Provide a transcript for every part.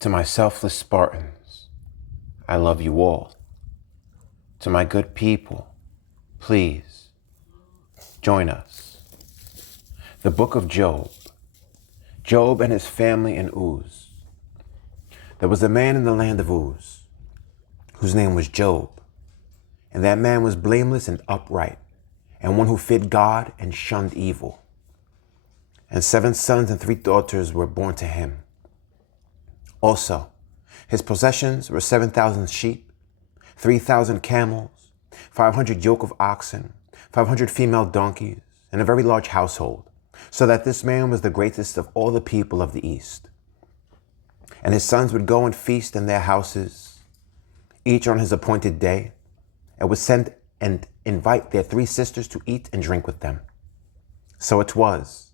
To my selfless Spartans, I love you all. To my good people, please join us. The book of Job. Job and his family in Uz. There was a man in the land of Uz whose name was Job. And that man was blameless and upright, and one who feared God and shunned evil. And 7 sons and 3 daughters were born to him. Also, his possessions were 7,000 sheep, 3,000 camels, 500 yoke of oxen, 500 female donkeys, and a very large household, so that this man was the greatest of all the people of the East. And his sons would go and feast in their houses, each on his appointed day, and would send and invite their 3 sisters to eat and drink with them. So it was,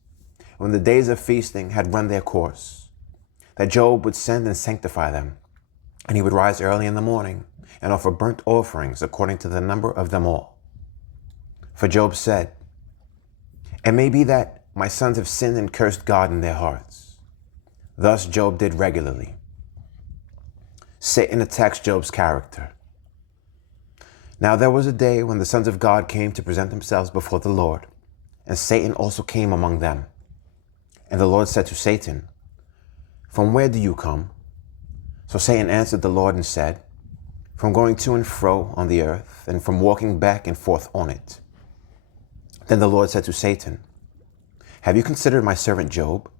when the days of feasting had run their course, that Job would send and sanctify them, and he would rise early in the morning and offer burnt offerings according to the number of them all. For Job said, "It may be that my sons have sinned and cursed God in their hearts." Thus Job did regularly. Satan attacks Job's character. Now there was a day when the sons of God came to present themselves before the Lord, and Satan also came among them. And the Lord said to Satan, "From where do you come?" So Satan answered the Lord and said, "From going to and fro on the earth, and from walking back and forth on it." Then the Lord said to Satan, "Have you considered my servant Job?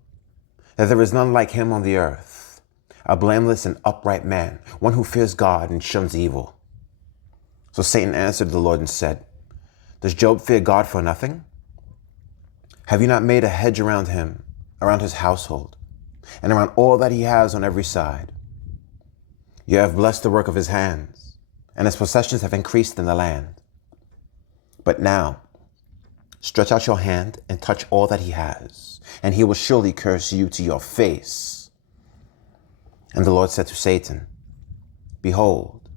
That there is none like him on the earth, a blameless and upright man, one who fears God and shuns evil." So Satan answered the Lord and said, "Does Job fear God for nothing? Have you not made a hedge around him, around his household, and around all that he has on every side? You have blessed the work of his hands, and his possessions have increased in the land. But now, stretch out your hand and touch all that he has, and he will surely curse you to your face." And the Lord said to Satan, "Behold,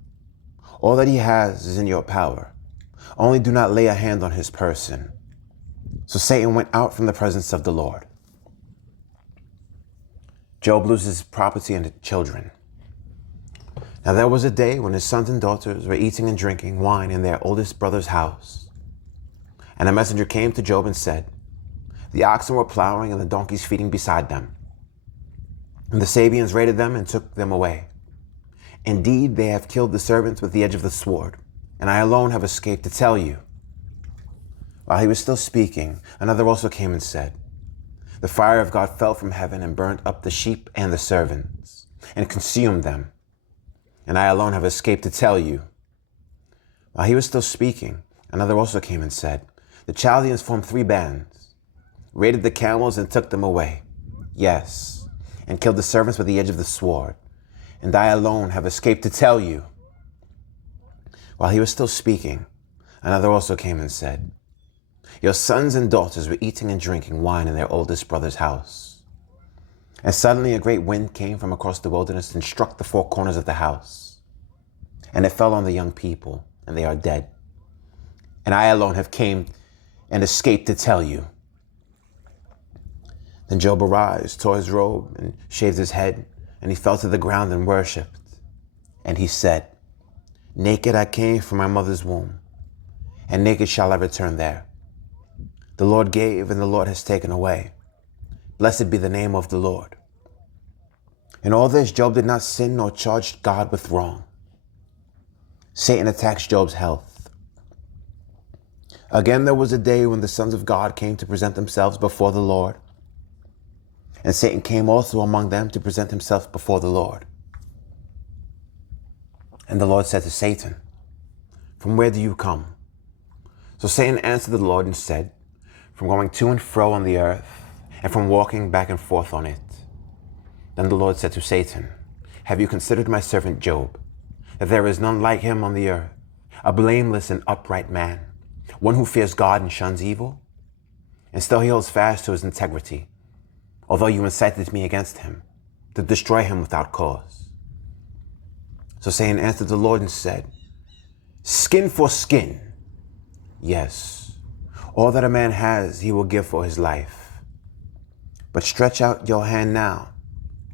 all that he has is in your power. Only do not lay a hand on his person." So Satan went out from the presence of the Lord. Job loses property and children. Now there was a day when his sons and daughters were eating and drinking wine in their oldest brother's house. And a messenger came to Job and said, "The oxen were plowing and the donkeys feeding beside them. And the Sabeans raided them and took them away. Indeed, they have killed the servants with the edge of the sword, and I alone have escaped to tell you." While he was still speaking, another also came and said, "The fire of God fell from heaven and burned up the sheep and the servants, and consumed them. And I alone have escaped to tell you." While he was still speaking, another also came and said, "The Chaldeans formed 3 bands, raided the camels and took them away. Yes, and killed the servants with the edge of the sword. And I alone have escaped to tell you." While he was still speaking, another also came and said, "Your sons and daughters were eating and drinking wine in their oldest brother's house. And suddenly a great wind came from across the wilderness and struck the 4 corners of the house. And it fell on the young people, and they are dead. And I alone have came and escaped to tell you." Then Job arose, tore his robe, and shaved his head, and he fell to the ground and worshipped. And he said, "Naked I came from my mother's womb, and naked shall I return there. The Lord gave, and the Lord has taken away. Blessed be the name of the Lord." In all this, Job did not sin nor charge God with wrong. Satan attacks Job's health. Again, there was a day when the sons of God came to present themselves before the Lord. And Satan came also among them to present himself before the Lord. And the Lord said to Satan, "From where do you come?" So Satan answered the Lord and said, "From going to and fro on the earth, and from walking back and forth on it." Then the Lord said to Satan, "Have you considered my servant Job, that there is none like him on the earth, a blameless and upright man, one who fears God and shuns evil? And still he holds fast to his integrity, although you incited me against him, to destroy him without cause." So Satan answered the Lord and said, "Skin for skin. Yes, all that a man has he will give for his life. But stretch out your hand now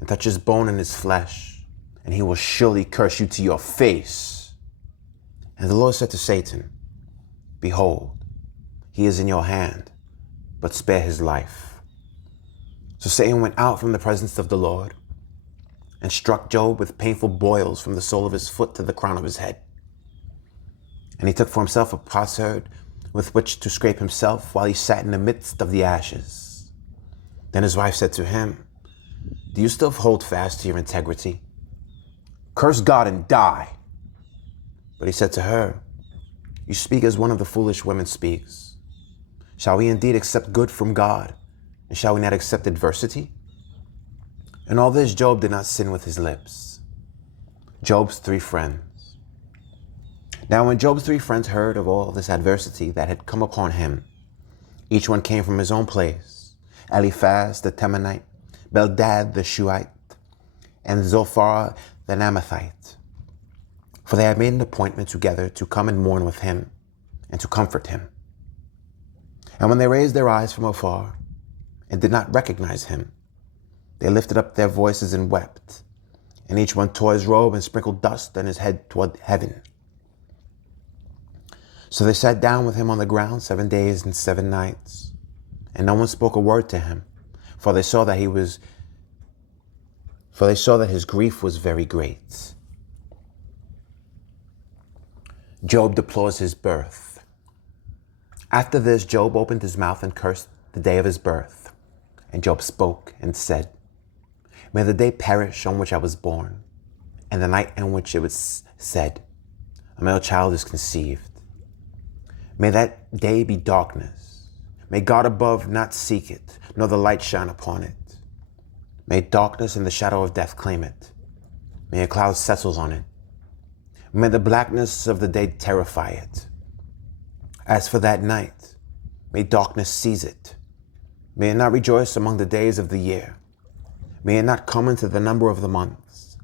and touch his bone and his flesh, and he will surely curse you to your face. And the Lord said to Satan, behold, he is in your hand, but spare his life. So Satan went out from the presence of the Lord and struck Job with painful boils from the sole of his foot to the crown of his head. And he took for himself a potsherd with which to scrape himself while he sat in the midst of the ashes. Then his wife said to him, do you still hold fast to your integrity? Curse God and die. But he said to her, you speak as one of the foolish women speaks. Shall we indeed accept good from God, and shall we not accept adversity? In all this, Job did not sin with his lips. Job's 3 friends. Now when Job's 3 friends heard of all this adversity that had come upon him, each one came from his own place: Eliphaz the Temanite, Bildad the Shuhite, and Zophar the Naamathite. For they had made an appointment together to come and mourn with him and to comfort him. And when they raised their eyes from afar and did not recognize him, they lifted up their voices and wept, and each one tore his robe and sprinkled dust on his head toward heaven. So they sat down with him on the ground 7 days and 7 nights, and no one spoke a word to him, for they saw that his grief was very great. Job deplores his birth. After this, Job opened his mouth and cursed the day of his birth. And Job spoke and said, may the day perish on which I was born, and the night in which it was said, a male child is conceived. May that day be darkness. May God above not seek it, nor the light shine upon it. May darkness and the shadow of death claim it. May a cloud settle on it. May the blackness of the day terrify it. As for that night, may darkness seize it. May it not rejoice among the days of the year. May it not come into the number of the months.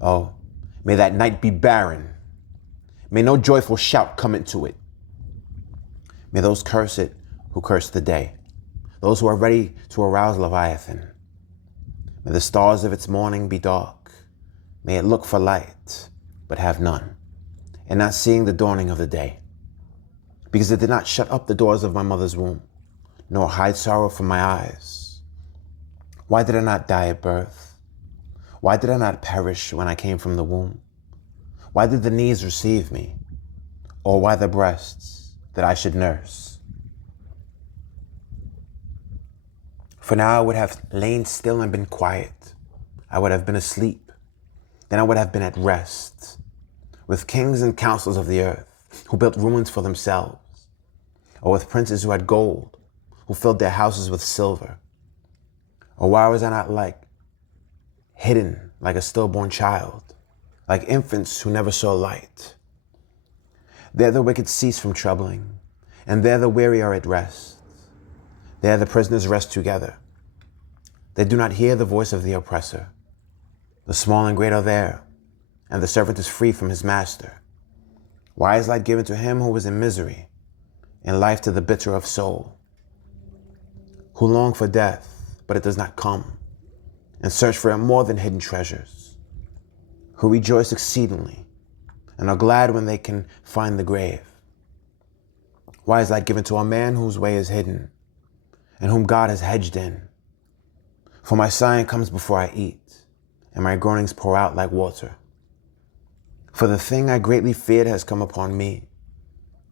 Oh, may that night be barren. May no joyful shout come into it. May those curse it who curse the day, those who are ready to arouse Leviathan. May the stars of its morning be dark. May it look for light, but have none, and not seeing the dawning of the day. Because it did not shut up the doors of my mother's womb, nor hide sorrow from my eyes. Why did I not die at birth? Why did I not perish when I came from the womb? Why did the knees receive me? Or why the breasts that I should nurse? For now I would have lain still and been quiet. I would have been asleep. Then I would have been at rest, with kings and counselors of the earth, who built ruins for themselves, or with princes who had gold, who filled their houses with silver. Or why was I not hidden like a stillborn child, like infants who never saw light? There the wicked cease from troubling, and there the weary are at rest. There the prisoners rest together. They do not hear the voice of the oppressor. The small and great are there, and the servant is free from his master. Why is light given to him who is in misery, and life to the bitter of soul, who long for death, but it does not come, and search for it more than hidden treasures, who rejoice exceedingly, and are glad when they can find the grave? Why is light given to a man whose way is hidden, and whom God has hedged in? For my sighing comes before I eat, and my groanings pour out like water. For the thing I greatly feared has come upon me,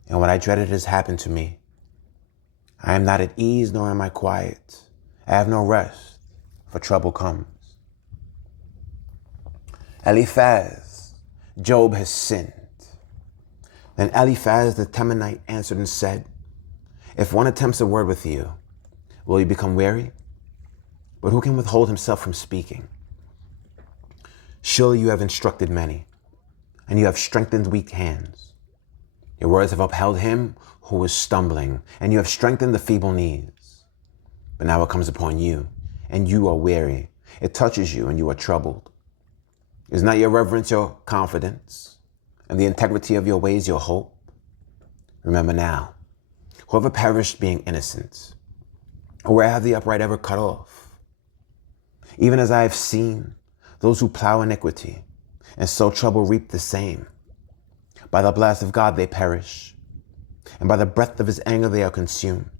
and what I dreaded has happened to me. I am not at ease, nor am I quiet. I have no rest, for trouble comes. Eliphaz, Job has sinned. Then Eliphaz the Temanite answered and said, if one attempts a word with you, will you become weary? But who can withhold himself from speaking? Surely you have instructed many, and you have strengthened weak hands. Your words have upheld him who was stumbling, and you have strengthened the feeble knees. But now it comes upon you, and you are weary. It touches you, and you are troubled. Is not your reverence your confidence, and the integrity of your ways your hope? Remember now, whoever perished being innocent, or where have the upright ever cut off? Even as I have seen those who plow iniquity and sow trouble reap the same. By the blast of God they perish, and by the breath of his anger they are consumed.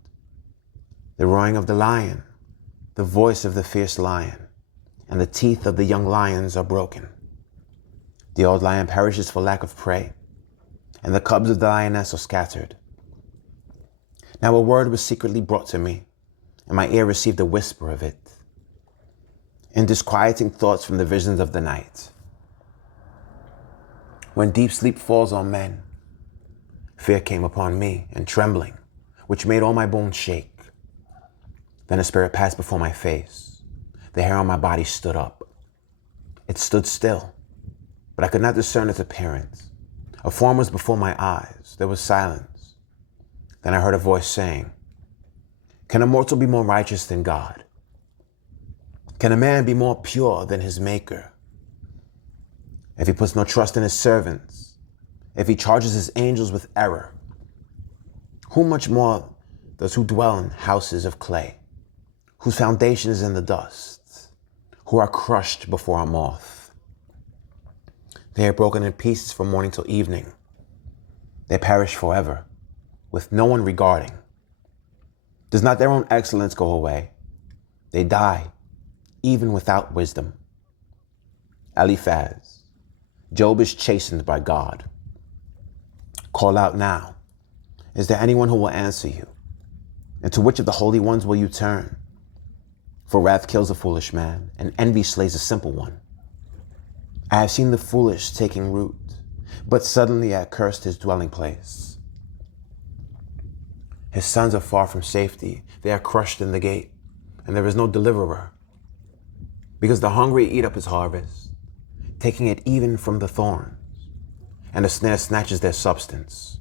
The roaring of the lion, the voice of the fierce lion, and the teeth of the young lions are broken. The old lion perishes for lack of prey, and the cubs of the lioness are scattered. Now a word was secretly brought to me, and my ear received a whisper of it. In disquieting thoughts from the visions of the night. When deep sleep falls on men, fear came upon me and trembling, which made all my bones shake. Then a spirit passed before my face. The hair on my body stood up. It stood still, but I could not discern its appearance. A form was before my eyes. There was silence. Then I heard a voice saying, "Can a mortal be more righteous than God? Can a man be more pure than his maker? If he puts no trust in his servants, if he charges his angels with error, who much more does who dwell in houses of clay, whose foundation is in the dust, who are crushed before a moth? They are broken in pieces from morning till evening. They perish forever, with no one regarding. Does not their own excellence go away? They die, even without wisdom." Eliphaz, Job is chastened by God. Call out now. Is there anyone who will answer you? And to which of the holy ones will you turn? For wrath kills a foolish man, and envy slays a simple one. I have seen the foolish taking root, but suddenly I cursed his dwelling place. His sons are far from safety. They are crushed in the gate, and there is no deliverer. Because the hungry eat up his harvest, taking it even from the thorns, and the snare snatches their substance.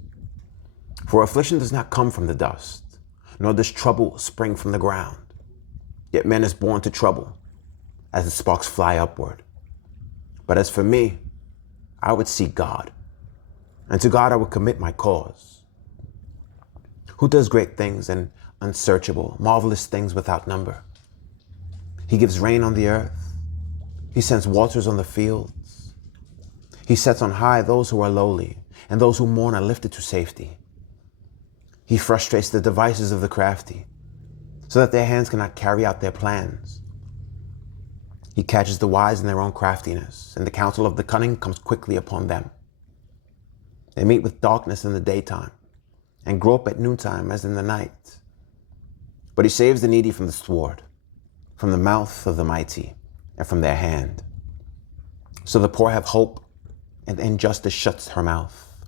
For affliction does not come from the dust, nor does trouble spring from the ground. Yet man is born to trouble, as the sparks fly upward. But as for me, I would seek God, and to God I would commit my cause. Who does great things and unsearchable, marvelous things without number? He gives rain on the earth. He sends waters on the fields. He sets on high those who are lowly, and those who mourn are lifted to safety. He frustrates the devices of the crafty, so that their hands cannot carry out their plans. He catches the wise in their own craftiness, and the counsel of the cunning comes quickly upon them. They meet with darkness in the daytime, and grope at noontime as in the night. But he saves the needy from the sword, from the mouth of the mighty, and from their hand. So the poor have hope, and injustice shuts her mouth.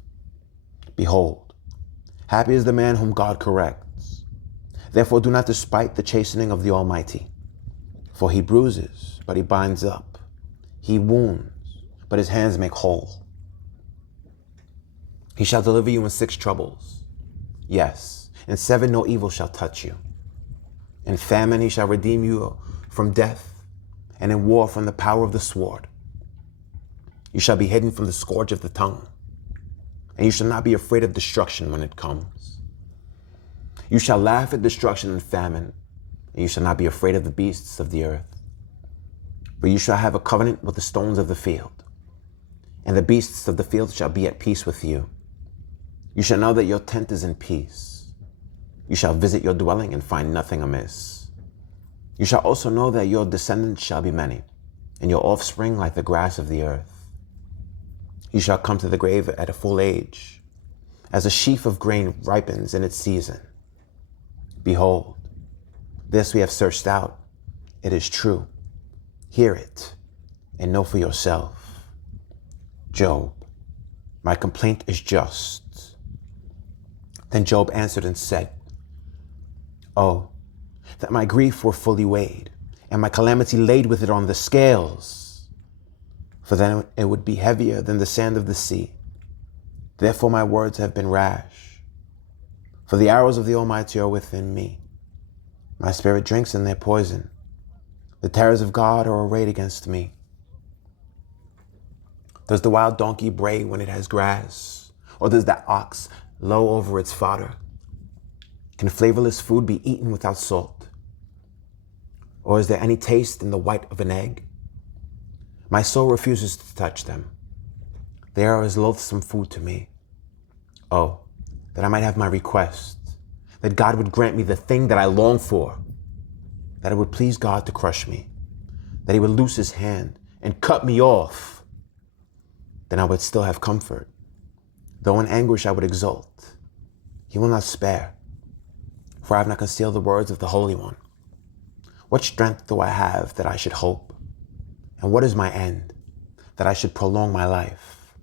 Behold, happy is the man whom God corrects. Therefore do not despite the chastening of the Almighty. For he bruises, but he binds up. He wounds, but his hands make whole. He shall deliver you in 6 troubles. Yes, in 7 no evil shall touch you. In famine he shall redeem you from death, and in war from the power of the sword. You shall be hidden from the scourge of the tongue, and you shall not be afraid of destruction when it comes. You shall laugh at destruction and famine, and you shall not be afraid of the beasts of the earth. For you shall have a covenant with the stones of the field, and the beasts of the field shall be at peace with you. You shall know that your tent is in peace. You shall visit your dwelling and find nothing amiss. You shall also know that your descendants shall be many, and your offspring like the grass of the earth. You shall come to the grave at a full age, as a sheaf of grain ripens in its season. Behold, this we have searched out. It is true. Hear it, and know for yourself. Job, my complaint is just. Then Job answered and said, Oh, that my grief were fully weighed, and my calamity laid with it on the scales, for then it would be heavier than the sand of the sea. Therefore my words have been rash, for the arrows of the Almighty are within me. My spirit drinks in their poison. The terrors of God are arrayed against me. Does the wild donkey bray when it has grass? Or does that ox low over its fodder? Can flavorless food be eaten without salt? Or is there any taste in the white of an egg? My soul refuses to touch them. They are as loathsome food to me. Oh, that I might have my request, that God would grant me the thing that I long for, that it would please God to crush me, that he would loose his hand and cut me off. Then I would still have comfort. Though in anguish I would exult. He will not spare, for I have not concealed the words of the Holy One. What strength do I have that I should hope? And what is my end, that I should prolong my life?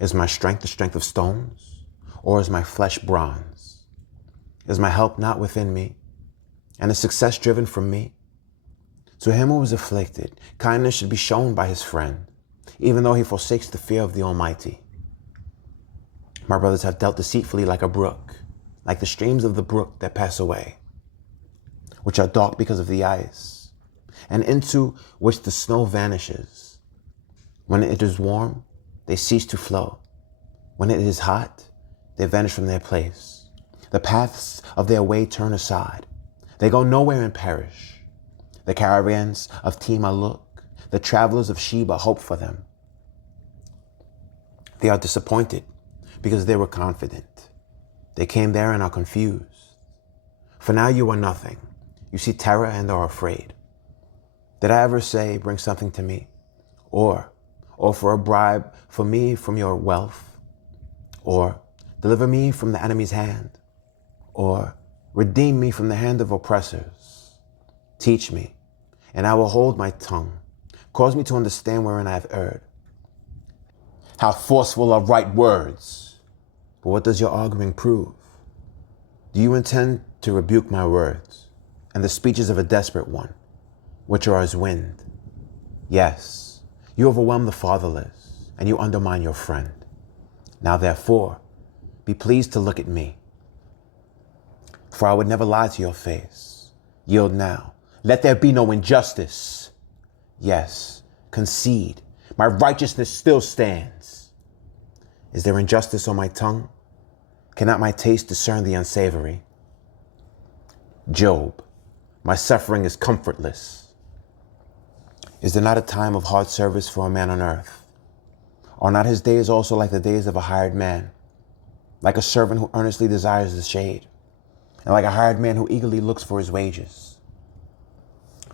Is my strength the strength of stones, or is my flesh bronze? Is my help not within me, and is success driven from me? To him who is afflicted, kindness should be shown by his friend, even though he forsakes the fear of the Almighty. My brothers have dealt deceitfully like a brook, like the streams of the brook that pass away, which are dark because of the ice, and into which the snow vanishes. When it is warm, they cease to flow. When it is hot, they vanish from their place. The paths of their way turn aside. They go nowhere and perish. The caravans of Tema look. The travelers of Sheba hope for them. They are disappointed because they were confident. They came there and are confused. For now you are nothing. You see terror and are afraid. Did I ever say, bring something to me? Or offer a bribe for me from your wealth? Or deliver me from the enemy's hand? Or redeem me from the hand of oppressors? Teach me, and I will hold my tongue. Cause me to understand wherein I have erred. How forceful are right words! But what does your arguing prove? Do you intend to rebuke my words and the speeches of a desperate one, which are as wind? Yes, you overwhelm the fatherless, and you undermine your friend. Now therefore, be pleased to look at me. For I would never lie to your face. Yield now. Let there be no injustice. Yes, concede. My righteousness still stands. Is there injustice on my tongue? Cannot my taste discern the unsavory? Job, my suffering is comfortless. Is there not a time of hard service for a man on earth? Are not his days also like the days of a hired man, like a servant who earnestly desires the shade, and like a hired man who eagerly looks for his wages?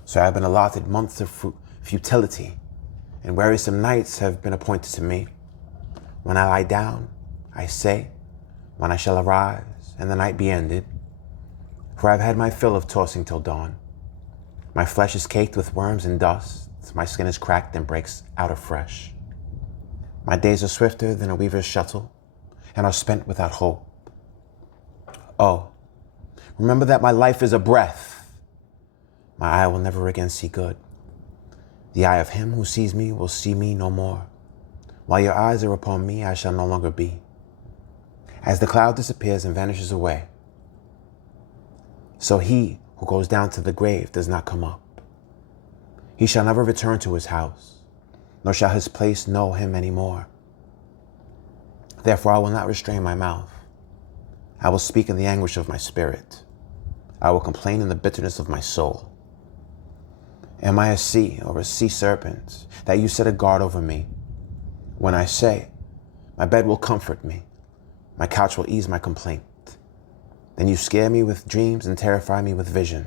So I have been allotted months of futility, and wearisome nights have been appointed to me. When I lie down, I say, when I shall arise, and the night be ended. For I have had my fill of tossing till dawn. My flesh is caked with worms and dust. My skin is cracked and breaks out afresh. My days are swifter than a weaver's shuttle, and are spent without hope. Oh, remember that my life is a breath. My eye will never again see good. The eye of him who sees me will see me no more. While your eyes are upon me, I shall no longer be. As the cloud disappears and vanishes away, so he who goes down to the grave does not come up. He shall never return to his house, nor shall his place know him any more. Therefore I will not restrain my mouth. I will speak in the anguish of my spirit. I will complain in the bitterness of my soul. Am I a sea or a sea serpent that you set a guard over me? When I say, my bed will comfort me, my couch will ease my complaint. Then you scare me with dreams and terrify me with visions,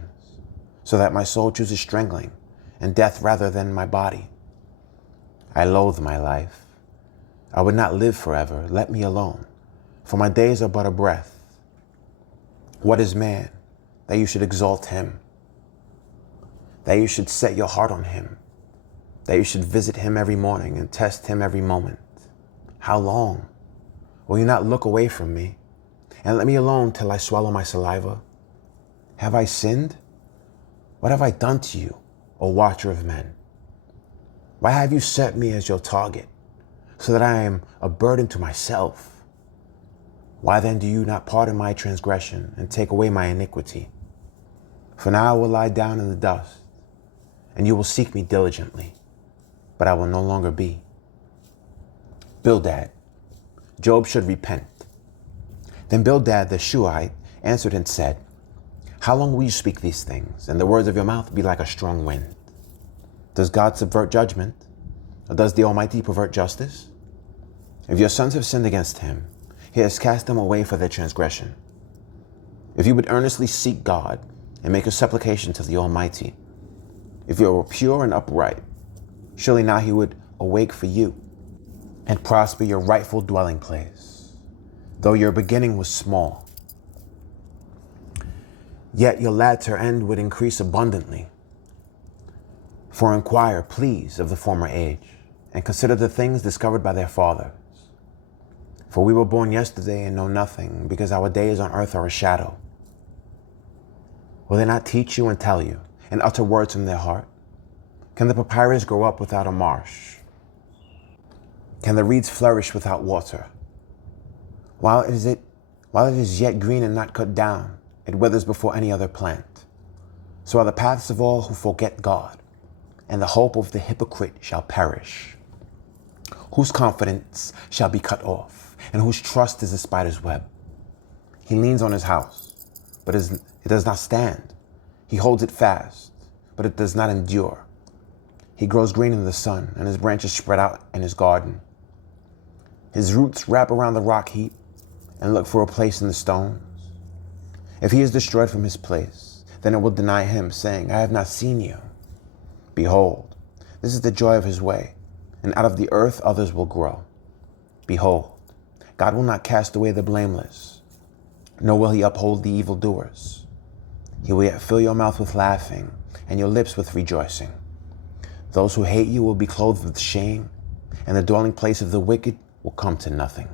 so that my soul chooses strangling and death rather than my body. I loathe my life. I would not live forever. Let me alone, for my days are but a breath. What is man that you should exalt him? That you should set your heart on him? That you should visit him every morning and test him every moment? How long? Will you not look away from me and let me alone till I swallow my saliva? Have I sinned? What have I done to you, O watcher of men? Why have you set me as your target, so that I am a burden to myself? Why then do you not pardon my transgression and take away my iniquity? For now I will lie down in the dust, and you will seek me diligently, but I will no longer be. Bildad, Job should repent. Then Bildad the Shuhite answered and said, How long will you speak these things, and the words of your mouth be like a strong wind? Does God subvert judgment, or does the Almighty pervert justice? If your sons have sinned against him, he has cast them away for their transgression. If you would earnestly seek God and make a supplication to the Almighty, if you were pure and upright, surely now he would awake for you and prosper your rightful dwelling place, though your beginning was small. Yet your latter end would increase abundantly. For inquire, please, of the former age, and consider the things discovered by their fathers. For we were born yesterday and know nothing, because our days on earth are a shadow. Will they not teach you and tell you, and utter words from their heart? Can the papyrus grow up without a marsh? Can the reeds flourish without water? While it is yet green and not cut down, it withers before any other plant. So are the paths of all who forget God, and the hope of the hypocrite shall perish. Whose confidence shall be cut off, and whose trust is a spider's web? He leans on his house, but it does not stand. He holds it fast, but it does not endure. He grows green in the sun, and his branches spread out in his garden. His roots wrap around the rock heap and look for a place in the stones. If he is destroyed from his place, then it will deny him, saying, I have not seen you. Behold, this is the joy of his way, and out of the earth others will grow. Behold, God will not cast away the blameless, nor will he uphold the evildoers. He will yet fill your mouth with laughing, and your lips with rejoicing. Those who hate you will be clothed with shame, and the dwelling place of the wicked will come to nothing.